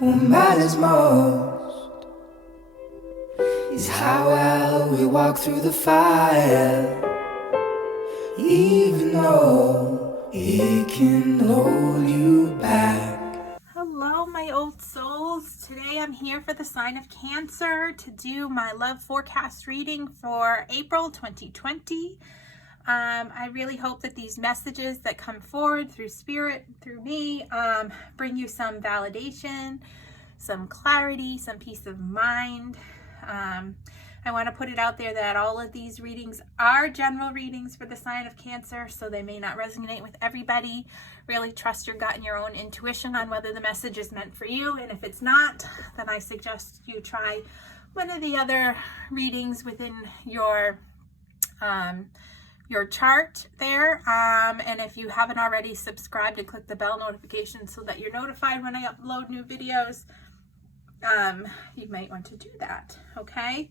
What matters most is how well we walk through the fire, even though it can hold you back. Hello, my old souls. Today I'm here for the sign of Cancer to do my love forecast reading for April 2020. I really hope that these messages that come forward through spirit, through me, bring you some validation, some clarity, some peace of mind. I want to put it out there that all of these readings are general readings for the sign of Cancer, so they may not resonate with everybody. Really trust your gut and your own intuition on whether the message is meant for you, and if it's not, then I suggest you try one of the other readings within your chart there, and if you haven't already, subscribed and click the bell notification so that you're notified when I upload new videos. You might want to do that, okay?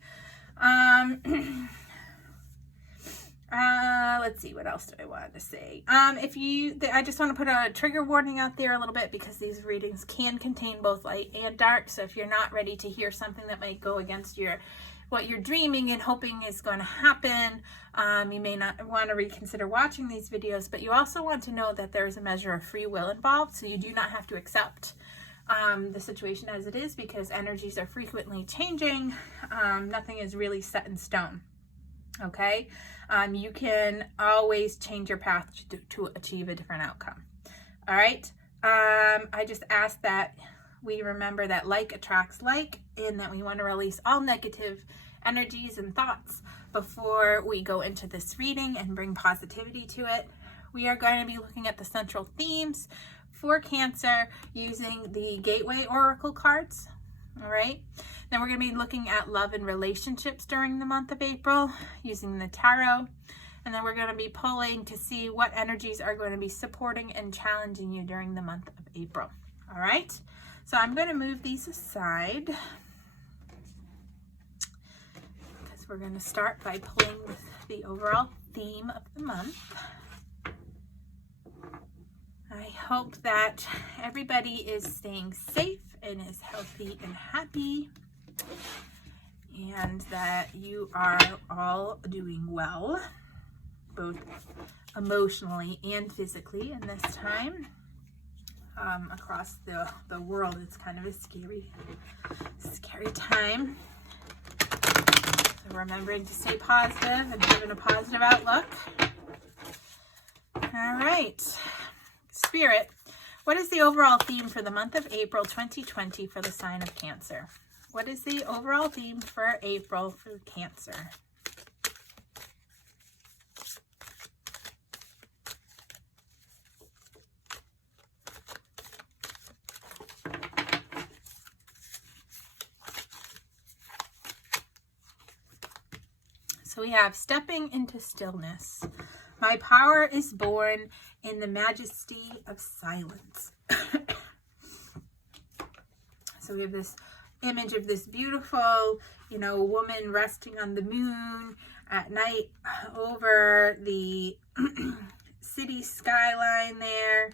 Let's see, what else do I want to say? I just want to put a trigger warning out there a little bit, because these readings can contain both light and dark. So if you're not ready to hear something that might go against what you're dreaming and hoping is going to happen, you may not want to reconsider watching these videos. But you also want to know that there's a measure of free will involved, so you do not have to accept the situation as it is, because energies are frequently changing. Nothing is really set in stone. Okay, you can always change your path to achieve a different outcome. All right, I just ask that we remember that like attracts like, and that we want to release all negative energies and thoughts before we go into this reading and bring positivity to it. We are going to be looking at the central themes for Cancer using the Gateway Oracle cards. All right, then we're going to be looking at love and relationships during the month of April using the tarot, and then we're going to be pulling to see what energies are going to be supporting and challenging you during the month of April. All right, so I'm going to move these aside because we're going to start by pulling the overall theme of the month. I hope that everybody is staying safe and is healthy and happy, and that you are all doing well, both emotionally and physically in this time. Across the world, it's kind of a scary time. So remembering to stay positive and having a positive outlook. All right. Spirit, what is the overall theme for the month of April 2020 for the sign of Cancer? What is the overall theme for April for Cancer? So we have stepping into stillness. My power is born in the majesty of silence. So we have this image of this beautiful, woman resting on the moon at night over the city skyline there.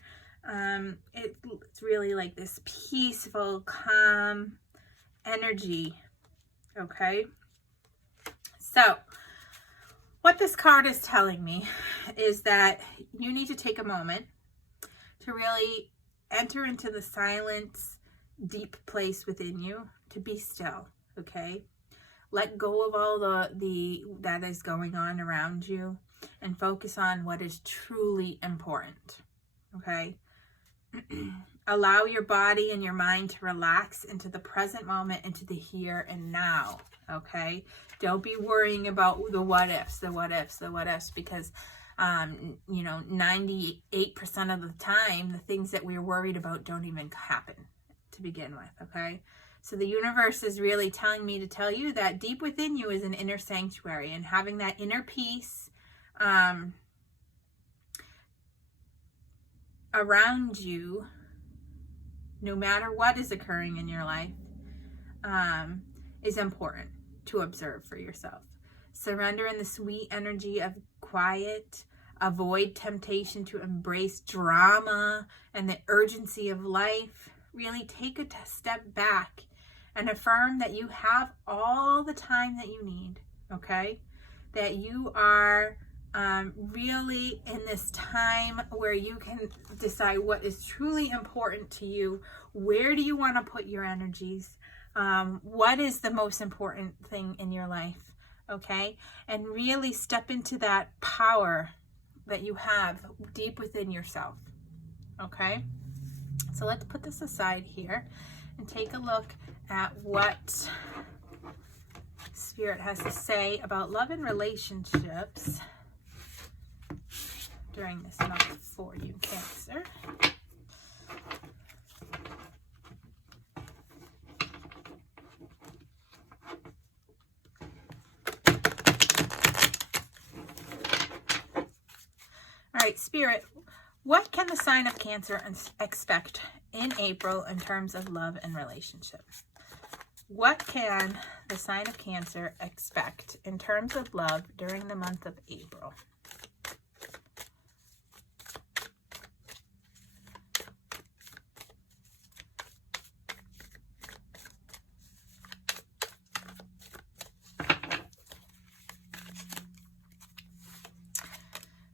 It's really like this peaceful, calm energy. Okay. So what this card is telling me is that you need to take a moment to really enter into the silence, deep place within you, to be still, okay? Let go of all the that is going on around you and focus on what is truly important, okay? Allow your body and your mind to relax into the present moment, into the here and now, okay? Don't be worrying about the what ifs, because 98% of the time, the things that we're worried about don't even happen to begin with, okay? So the universe is really telling me to tell you that deep within you is an inner sanctuary, and having that inner peace around you, no matter what is occurring in your life, is important to observe for yourself. Surrender in the sweet energy of quiet. Avoid temptation to embrace drama and the urgency of life. really take a step back and affirm that you have all the time that you need, okay? That you are really in this time where you can decide what is truly important to you. Where do you want to put your energies? What is the most important thing in your life? Okay? And really step into that power that you have deep within yourself. Okay? So let's put this aside here and take a look at what Spirit has to say about love and relationships during this month for you, Cancer. All right, Spirit, what can the sign of Cancer expect in April in terms of love and relationship? What can the sign of Cancer expect in terms of love during the month of April?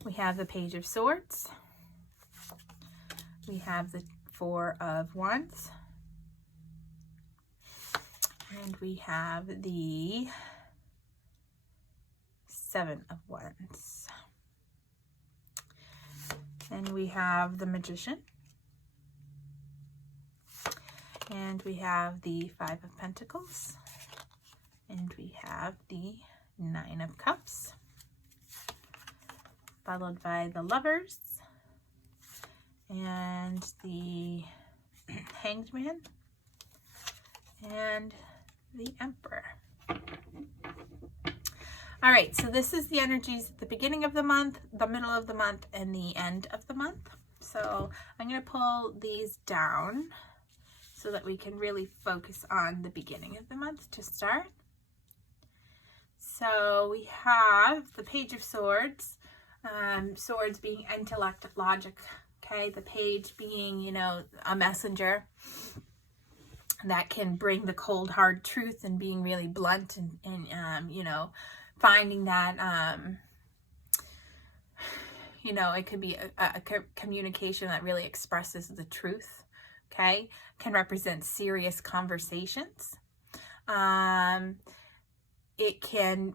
We have the Page of Swords. We have the Four of Wands. And we have the Seven of Wands. And we have the Magician. And we have the Five of Pentacles. And we have the Nine of Cups. Followed by the Lovers. And the Hanged Man. And the Emperor. All right, so this is the energies at the beginning of the month, the middle of the month, and the end of the month. So I'm going to pull these down so that we can really focus on the beginning of the month to start. So we have the Page of Swords, swords being intellect, logic, okay? The page being, you know, a messenger that can bring the cold hard truth and being really blunt and you know, finding that you know, it could be a communication that really expresses the truth, okay? Can represent serious conversations. It can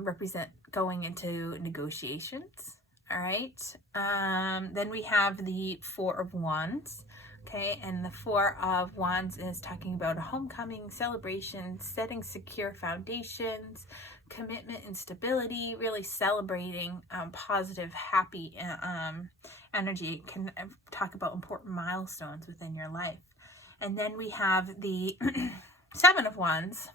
represent going into negotiations, all right? Then we have the Four of Wands. Okay, and the Four of Wands is talking about a homecoming, celebration, setting secure foundations, commitment and stability, really celebrating positive, happy energy. It can talk about important milestones within your life. And then we have the Seven of Wands,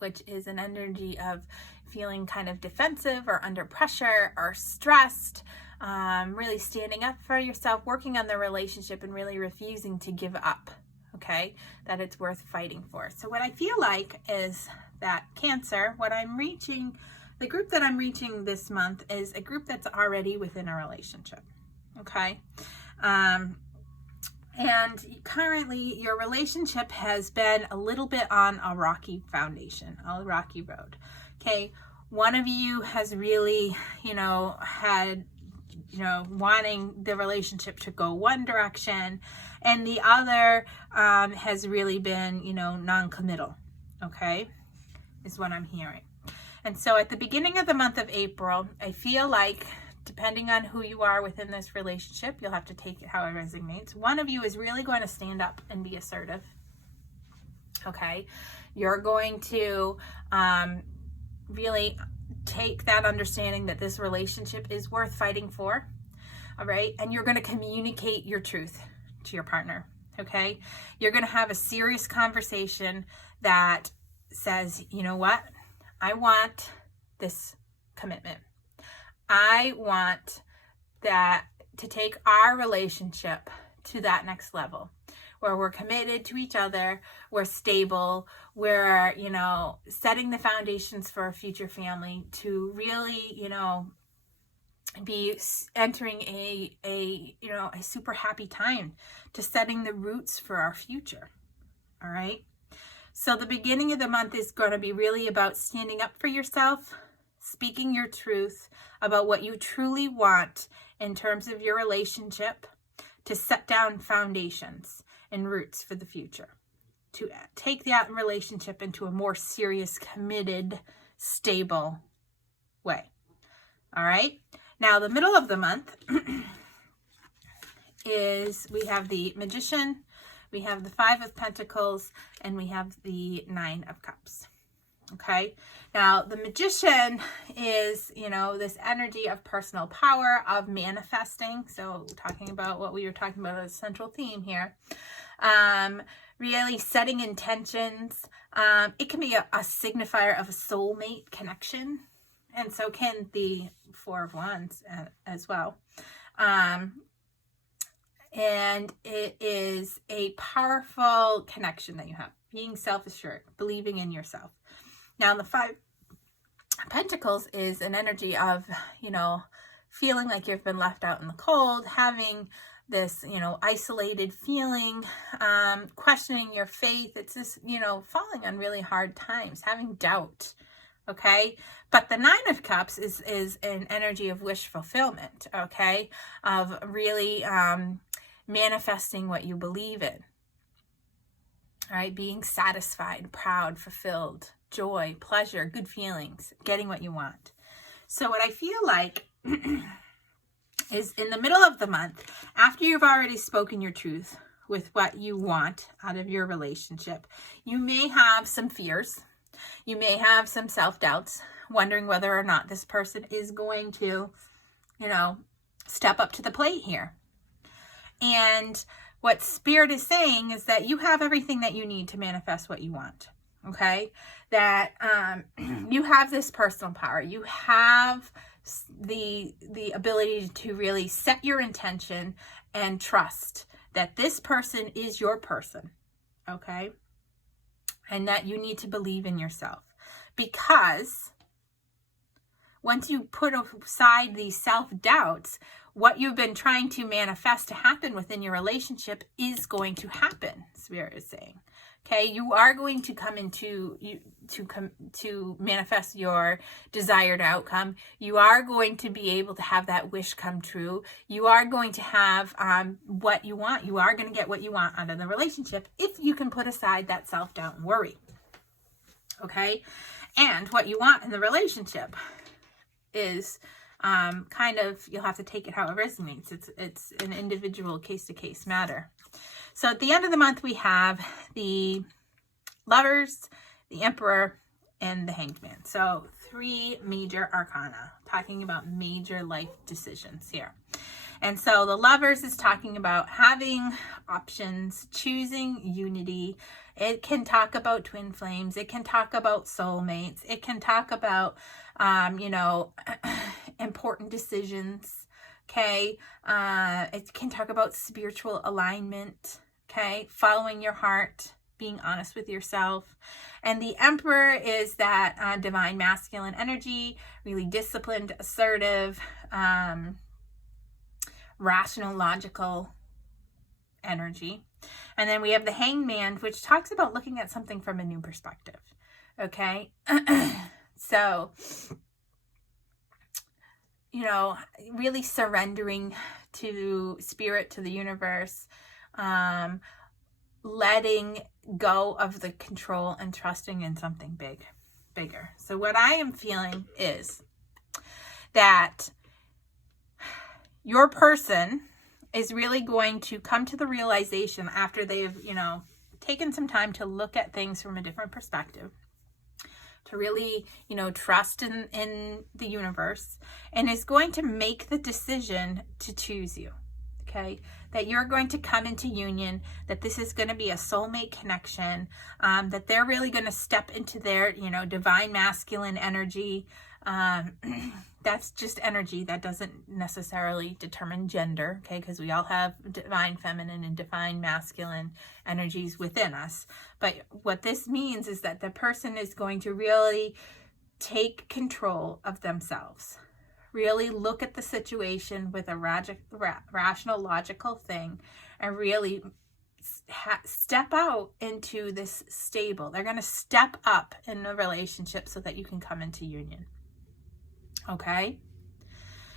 which is an energy of feeling kind of defensive or under pressure or stressed, really standing up for yourself, working on the relationship, and really refusing to give up, okay? That it's worth fighting for. So what I feel like is that Cancer, what I'm reaching, the group that I'm reaching this month is a group that's already within a relationship, okay? And currently your relationship has been a little bit on a rocky foundation, a rocky road, okay? One of you has really, you know, had, you know, wanting the relationship to go one direction, and the other has really been, you know, non-committal, okay, is what I'm hearing. And so at the beginning of the month of April, I feel like, depending on who you are within this relationship, you'll have to take it how it resonates. One of you is really going to stand up and be assertive, okay? You're going to really take that understanding that this relationship is worth fighting for, all right? And you're going to communicate your truth to your partner, okay? You're going to have a serious conversation that says, you know what? I want this commitment. I want that to take our relationship to that next level where we're committed to each other, we're stable, we're, you know, setting the foundations for a future family to really, you know, be entering a super happy time to setting the roots for our future. All right. So the beginning of the month is going to be really about standing up for yourself, speaking your truth about what you truly want in terms of your relationship, to set down foundations and roots for the future, to take that relationship into a more serious, committed, stable way. All right. Now, the middle of the month is, we have the Magician, we have the Five of Pentacles, and we have the Nine of Cups. Okay. Now, the Magician is, this energy of personal power, of manifesting. So talking about what we were talking about as a central theme here. Really setting intentions. It can be a signifier of a soulmate connection. And so can the Four of Wands as well. And it is a powerful connection that you have. Being self-assured, believing in yourself. Now, the Five of Pentacles is an energy of, feeling like you've been left out in the cold, having this, isolated feeling, questioning your faith. It's this, falling on really hard times, having doubt. Okay. But the Nine of Cups is an energy of wish fulfillment. Okay. Of really manifesting what you believe in. All right. Being satisfied, proud, fulfilled, joy, pleasure, good feelings, getting what you want. So what I feel like is in the middle of the month, after you've already spoken your truth with what you want out of your relationship, you may have some fears. You may have some self-doubts, wondering whether or not this person is going to, step up to the plate here. And what Spirit is saying is that you have everything that you need to manifest what you want. Okay? That you have this personal power. You have the ability to really set your intention and trust that this person is your person. Okay? And that you need to believe in yourself. Because once you put aside these self-doubts, what you've been trying to manifest to happen within your relationship is going to happen, Spirit is saying. Okay, you are going to come into to manifest your desired outcome. You are going to be able to have that wish come true. You are going to have what you want. You are going to get what you want out of the relationship if you can put aside that self-doubt and worry. Okay, and what you want in the relationship is you'll have to take it how it resonates. It's an individual case-to-case matter. So at the end of the month, we have the Lovers, the Emperor, and the Hanged Man. So 3 major arcana, talking about major life decisions here. And so the Lovers is talking about having options, choosing unity. It can talk about twin flames. It can talk about soulmates. It can talk about, important decisions. Okay. It can talk about spiritual alignment. Okay. Following your heart, being honest with yourself. And the Emperor is that divine masculine energy, really disciplined, assertive, rational, logical energy. And then we have the Hanged Man, which talks about looking at something from a new perspective. Okay. So, really surrendering to Spirit, to the universe, letting go of the control and trusting in something bigger. So what I am feeling is that your person is really going to come to the realization after they've, taken some time to look at things from a different perspective, to really, trust in the universe, and is going to make the decision to choose you. Okay, that you're going to come into union, that this is going to be a soulmate connection, that they're really going to step into their, divine masculine energy. That's just energy. That doesn't necessarily determine gender, okay, because we all have divine feminine and divine masculine energies within us. But what this means is that the person is going to really take control of themselves, Really look at the situation with a rational, logical thing, and really step out into this stable. They're going to step up in the relationship so that you can come into union. Okay?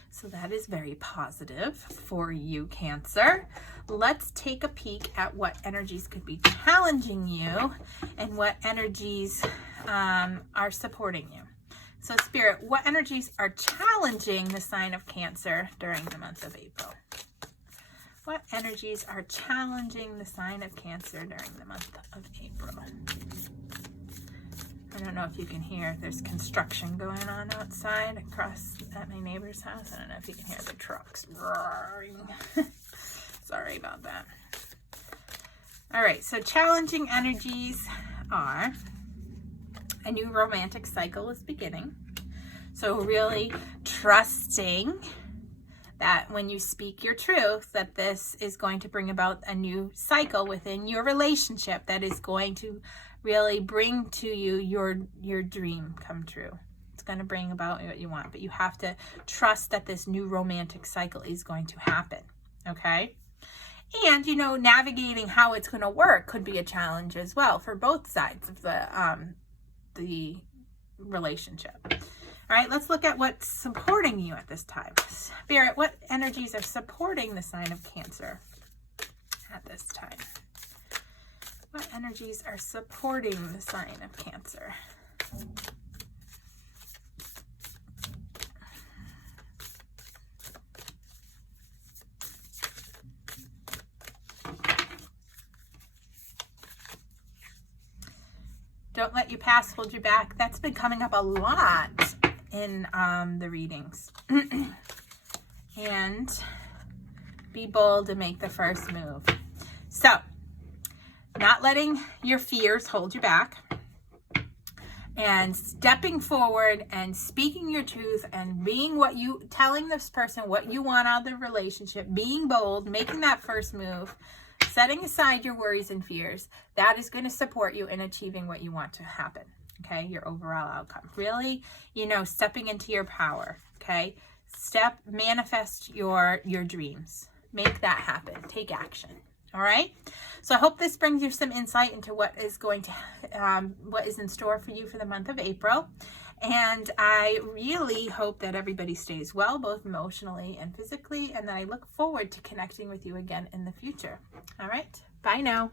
So that is very positive for you, Cancer. Let's take a peek at what energies could be challenging you and what energies are supporting you. So Spirit, what energies are challenging the sign of Cancer during the month of April? What energies are challenging the sign of Cancer during the month of April? I don't know if you can hear, there's construction going on outside across at my neighbor's house. I don't know if you can hear the trucks roaring. Sorry about that. All right, so challenging energies are a new romantic cycle is beginning. So really trusting that when you speak your truth, that this is going to bring about a new cycle within your relationship that is going to really bring to you your dream come true. It's going to bring about what you want, but you have to trust that this new romantic cycle is going to happen. Okay? And, navigating how it's going to work could be a challenge as well for both sides of the relationship. All right, let's look at what's supporting you at this time. Spirit, what energies are supporting the sign of Cancer at this time? What energies are supporting the sign of Cancer? Don't let your past hold you back. That's been coming up a lot in the readings. And be bold and make the first move. So, not letting your fears hold you back, and stepping forward and speaking your truth and telling this person what you want out of the relationship, being bold, making that first move, setting aside your worries and fears, that is going to support you in achieving what you want to happen. Okay, your overall outcome. Really, stepping into your power. Okay, manifest your dreams. Make that happen. Take action. All right. So I hope this brings you some insight into what is what is in store for you for the month of April. And I really hope that everybody stays well, both emotionally and physically. And that I look forward to connecting with you again in the future. All right. Bye now.